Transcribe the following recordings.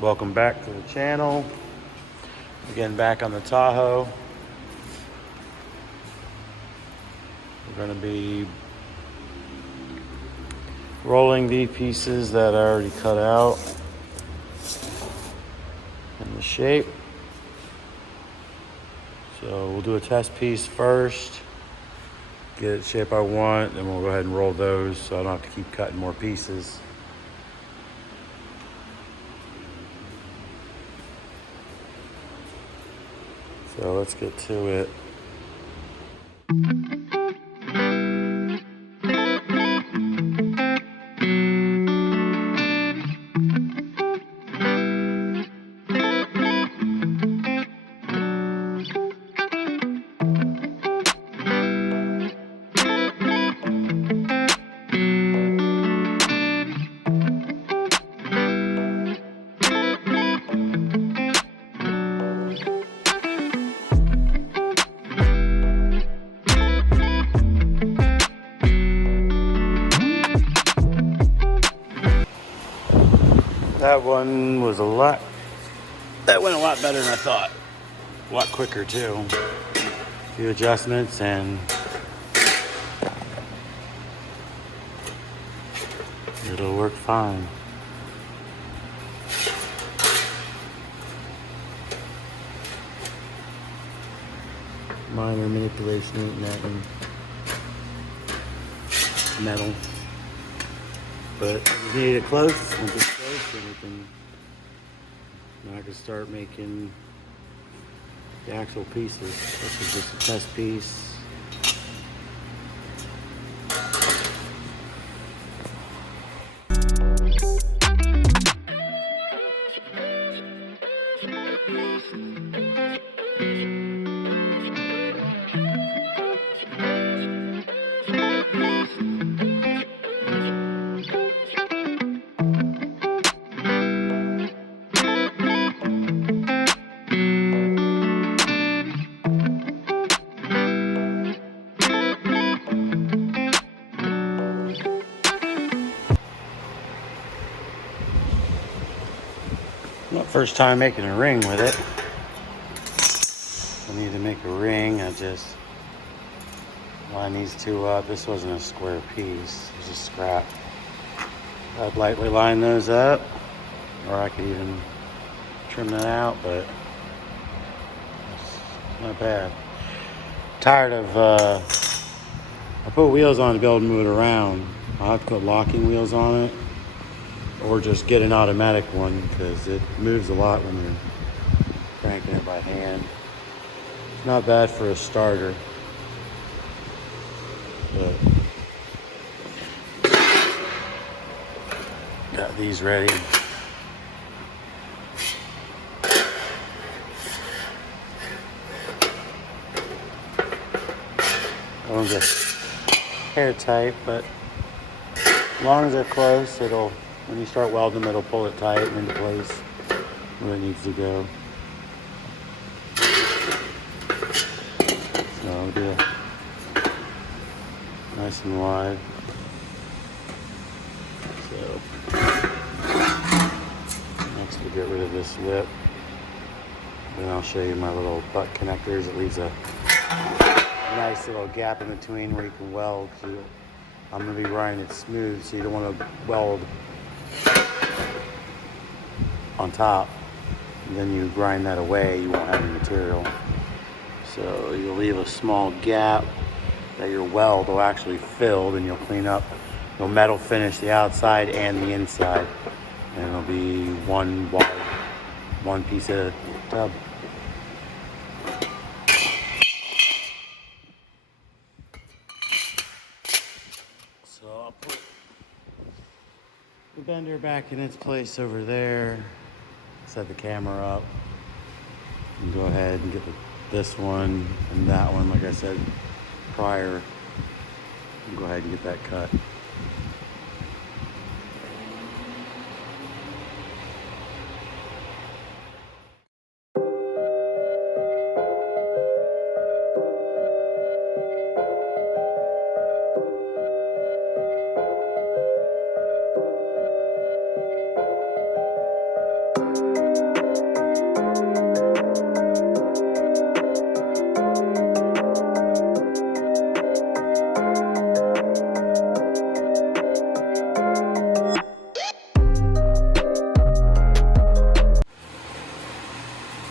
Welcome back to the channel. Again, back on the Tahoe. We're going to be rolling the pieces that I already cut out in the shape. So we'll do a test piece first, get it the shape I want, then we'll go ahead and roll those so I don't have to keep cutting more pieces. So let's get to it. That one was that went a lot better than I thought. A lot quicker too. A few adjustments and it'll work fine. Minor manipulation in that and metal. But we need it close. Once it's close, then I can start making the actual pieces. This is just a test piece. Not first time making a ring with it. I need to make a ring. Line these two up. This wasn't a square piece. It was a scrap. I'd lightly line those up, or I could even trim that out, but it's not bad. Tired of, I put wheels on to be able to move it around. I'll have to put locking wheels on it, or just get an automatic one because it moves a lot when you're cranking it by hand. It's not bad for a starter, but got these ready. I'll just hair tight, but as long as they're close, when you start welding them, it'll pull it tight and into place where it needs to go. So I'll do it nice and wide. So next we'll get rid of this lip. Then I'll show you my little butt connectors. It leaves a nice little gap in between where you can weld. I'm going to be grinding it smooth, so you don't want to weld on top. And then you grind that away, you won't have any material. So you'll leave a small gap that your weld will actually fill, and you'll clean up. You'll metal finish the outside and the inside. And it'll be one piece of tub. So I'll put the bender back in its place over there. Set the camera up. And go ahead and get this one and that one, like I said prior. And go ahead and get that cut.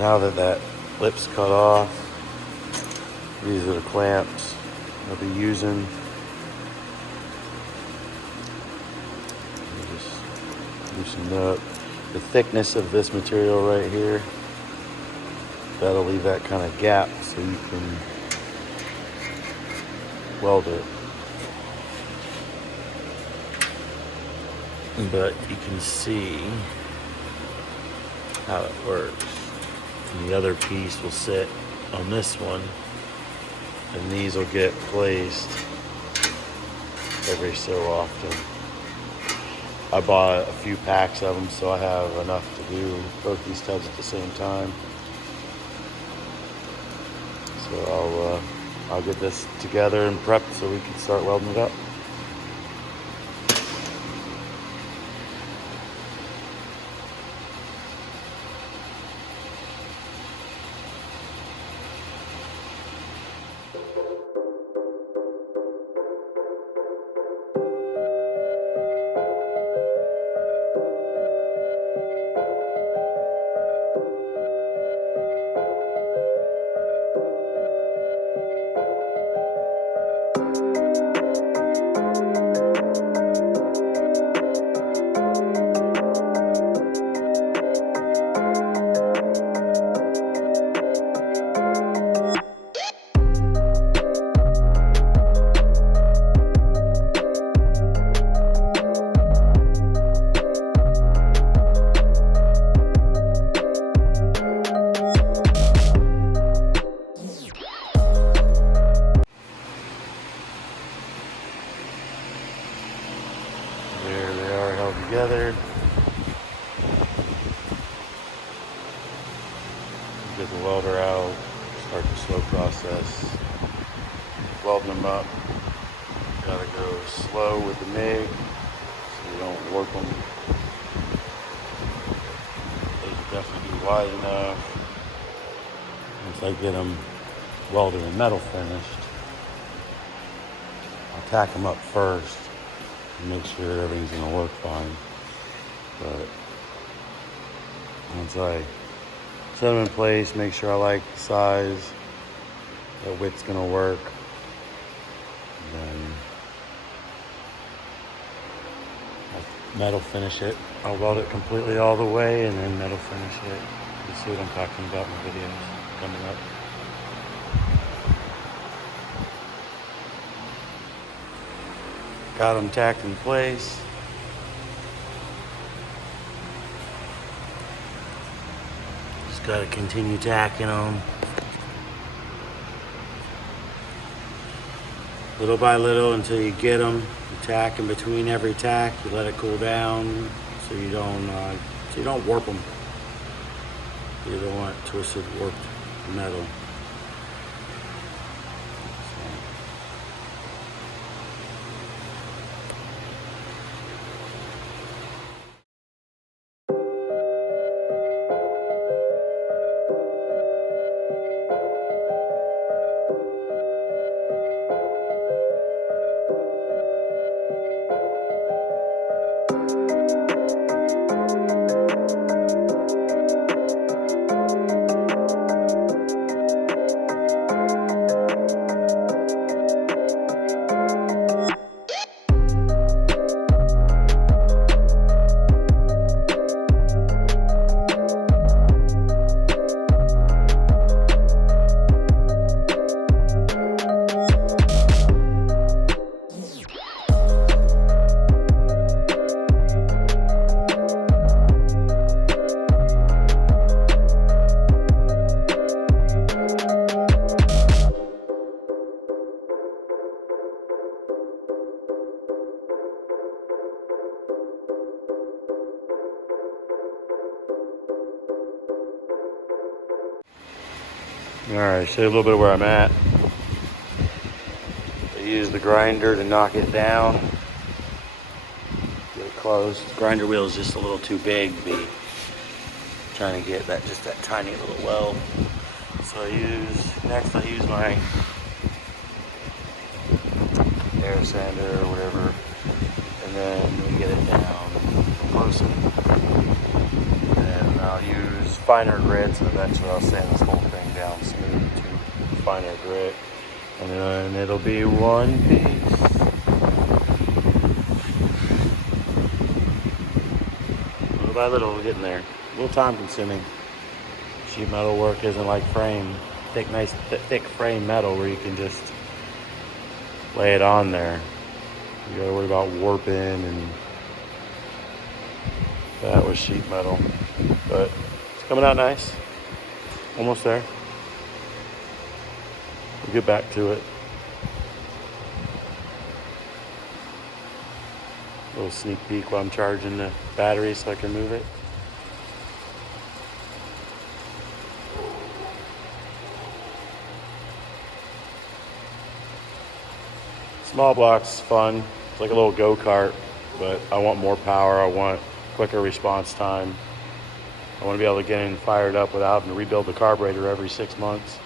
Now that that lip's cut off, these are the clamps I'll be using. Just loosen up. The thickness of this material right here, that'll leave that kind of gap so you can weld it. But you can see how it works. And the other piece will sit on this one, and these will get placed every so often. I bought a few packs of them, so I have enough to do both these tubs at the same time. So I'll get this together and prepped so we can start welding it up. There they are held together. Get the welder out, start the slow process, welding them up. Gotta go slow with the MIG so you don't warp them. They should definitely be wide enough. Once I get them welded and metal finished, I'll tack them up first and make sure everything's gonna work fine. But once I set them in place, make sure I like the size, the width's gonna work, and then I'll metal finish it. I'll weld it completely all the way and then metal finish it. You see what I'm talking about in the videos coming up. Got them tacked in place. Just gotta continue tacking them. Little by little until you get them. You tack in between every tack. You let it cool down so you don't warp them. You don't want twisted, warped metal. Alright, show you a little bit of where I'm at. I use the grinder to knock it down. Get it closed. The grinder wheel is just a little too big to be trying to get that tiny little weld. So I use my air sander or whatever, and then we get it down close. And I'll use finer grits, and eventually I'll sand this whole thing down smooth to finer grit, and then it'll be one piece. Little by little, we're getting there. A little time consuming. Sheet metal work isn't like frame, nice thick frame metal where you can just lay it on there. You gotta worry about warping and that with sheet metal, but it's coming out nice. Almost there. We'll get back to it. A little sneak peek while I'm charging the battery so I can move it. Small block's fun. It's like a little go-kart, but I want more power. I want quicker response time. I want to be able to get in fired up without having to rebuild the carburetor every 6 months.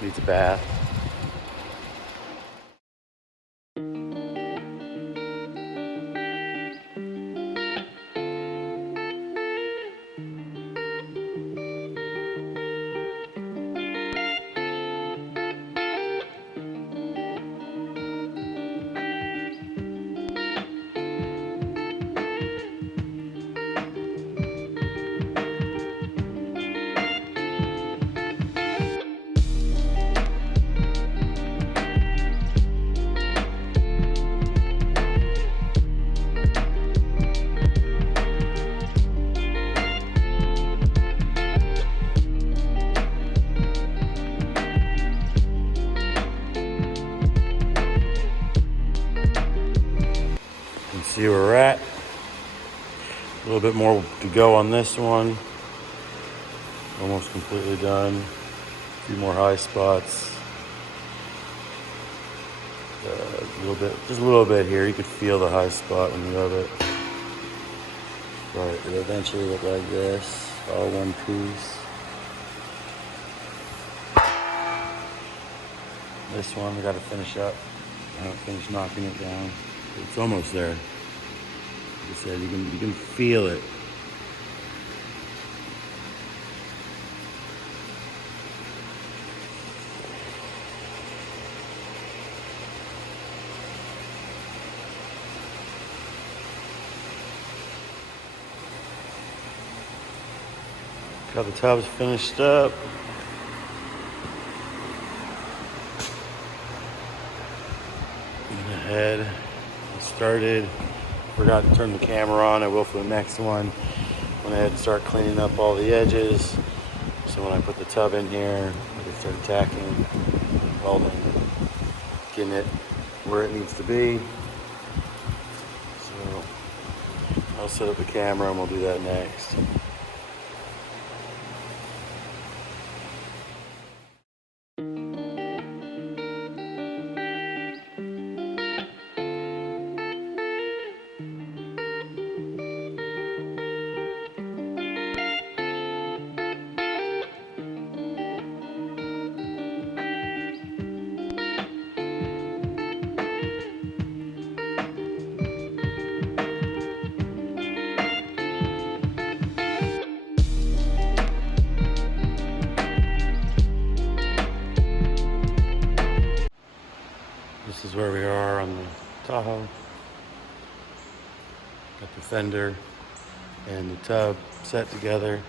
Needs a bath. See where we're at. A little bit more to go on this one. Almost completely done. A few more high spots. Just a little bit here. You could feel the high spot when you have it. But it'll eventually look like this, all one piece. This one we got to finish up. I haven't finished knocking it down. It's almost there. Like I said, you can feel it. Got the tubs finished up. Went ahead and started. Forgot to turn the camera on. I will for the next one. Went ahead and start cleaning up all the edges. So when I put the tub in here, I can start tacking, welding, getting it where it needs to be. So I'll set up the camera and we'll do that next. This is where we are on the Tahoe. Got the fender and the tub set together.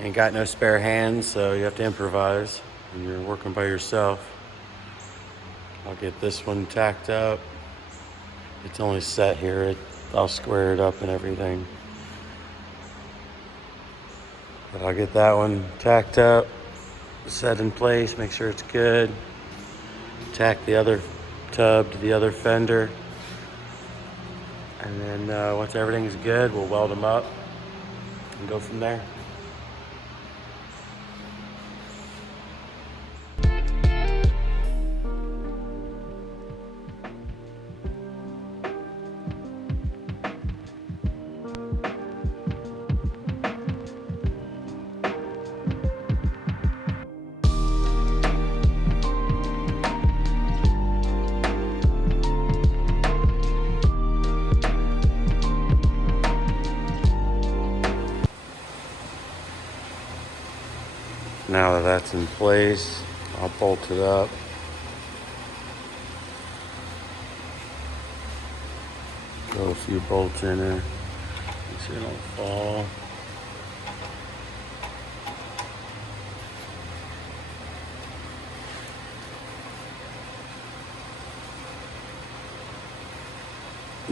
Ain't got no spare hands, so you have to improvise when you're working by yourself. I'll get this one tacked up. It's only set here. I'll square it up and everything. But I'll get that one tacked up, set in place, make sure it's good. Tack the other tub to the other fender. And then once everything's good, we'll weld them up and go from there. Now that that's in place, I'll bolt it up. Throw a few bolts in there. Make sure it don't fall.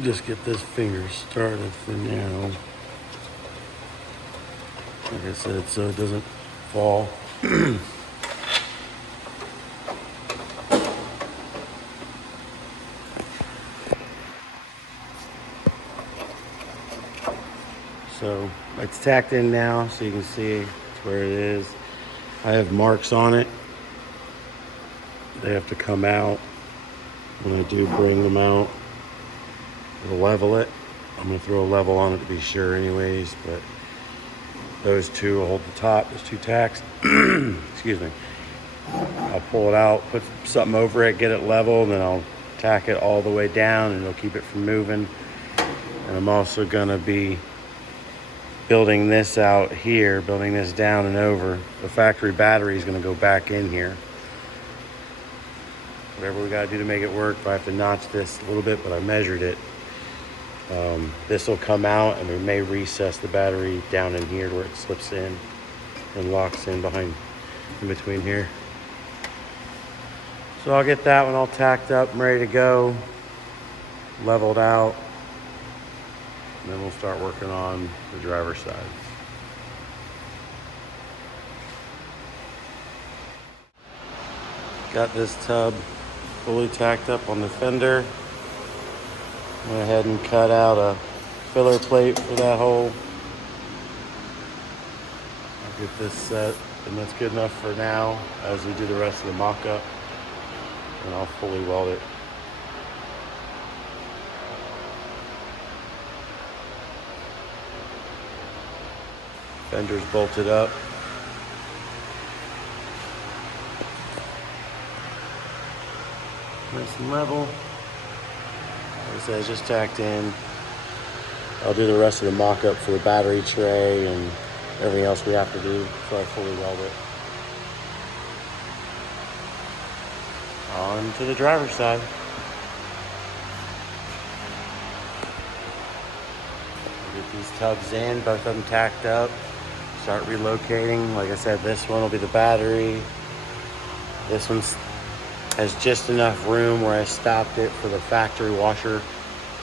Just get this finger started for now. Like I said, so it doesn't fall. So it's tacked in now, so you can see it's where it is. I have marks on it. They have to come out. When I do bring them out, it'll level it. I'm gonna throw a level on it to be sure anyways, but those two will hold the top, those two tacks. Excuse me. I'll pull it out, put something over it, get it level, and then I'll tack it all the way down and it'll keep it from moving. And I'm also gonna be building this out here, building this down and over. The factory battery is gonna go back in here. Whatever we gotta do to make it work. If I have to notch this a little bit, but I measured it. This will come out and we may recess the battery down in here where it slips in and locks in behind, in between here. So I'll get that one all tacked up and ready to go, leveled out, and then we'll start working on the driver's side. Got this tub fully tacked up on the fender. Went ahead and cut out a filler plate for that hole. I'll get this set, and that's good enough for now as we do the rest of the mock-up, and I'll fully weld it. Fender's bolted up. Nice and level. Like I said, it's just tacked in. I'll do the rest of the mock-up for the battery tray and everything else we have to do before I fully weld it. On to the driver's side. Get these tubs in, both of them tacked up. Start relocating. Like I said, this one will be the battery. This one has just enough room where I stopped it for the factory washer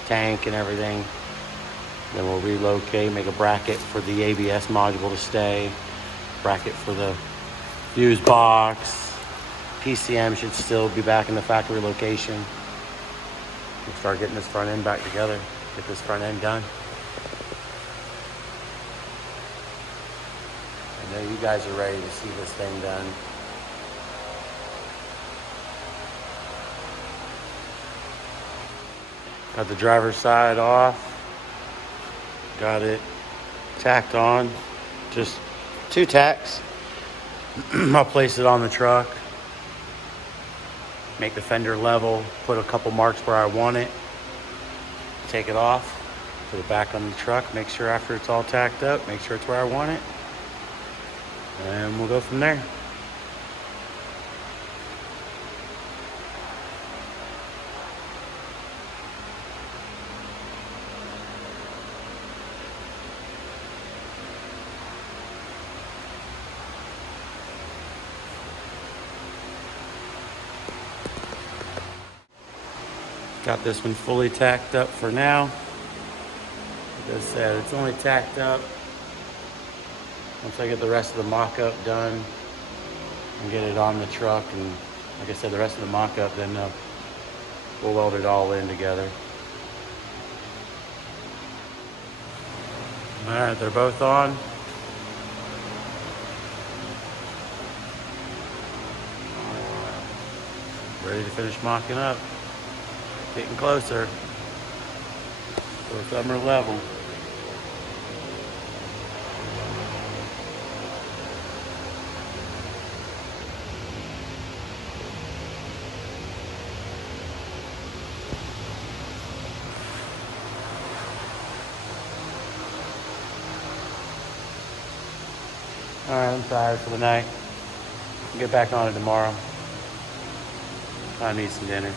tank and everything. Then we'll relocate, make a bracket for the ABS module to stay, bracket for the fuse box. PCM should still be back in the factory location. We'll start getting this front end back together, get this front end done. I know you guys are ready to see this thing done. Got the driver's side off. Got it tacked on. Just 2 tacks. I'll place it on the truck. Make the fender level. Put a couple marks where I want it. Take it off. Put it back on the truck. Make sure after it's all tacked up, make sure it's where I want it. And we'll go from there. Got this one fully tacked up for now. Like I said, it's only tacked up. Once I get the rest of the mock-up done and get it on the truck, and like I said, the rest of the mock-up, then we'll weld it all in together. All right, they're both on. Ready to finish mocking up. Getting closer. Both of them are level. All right, I'm tired for the night. Get back on it tomorrow. I need some dinner.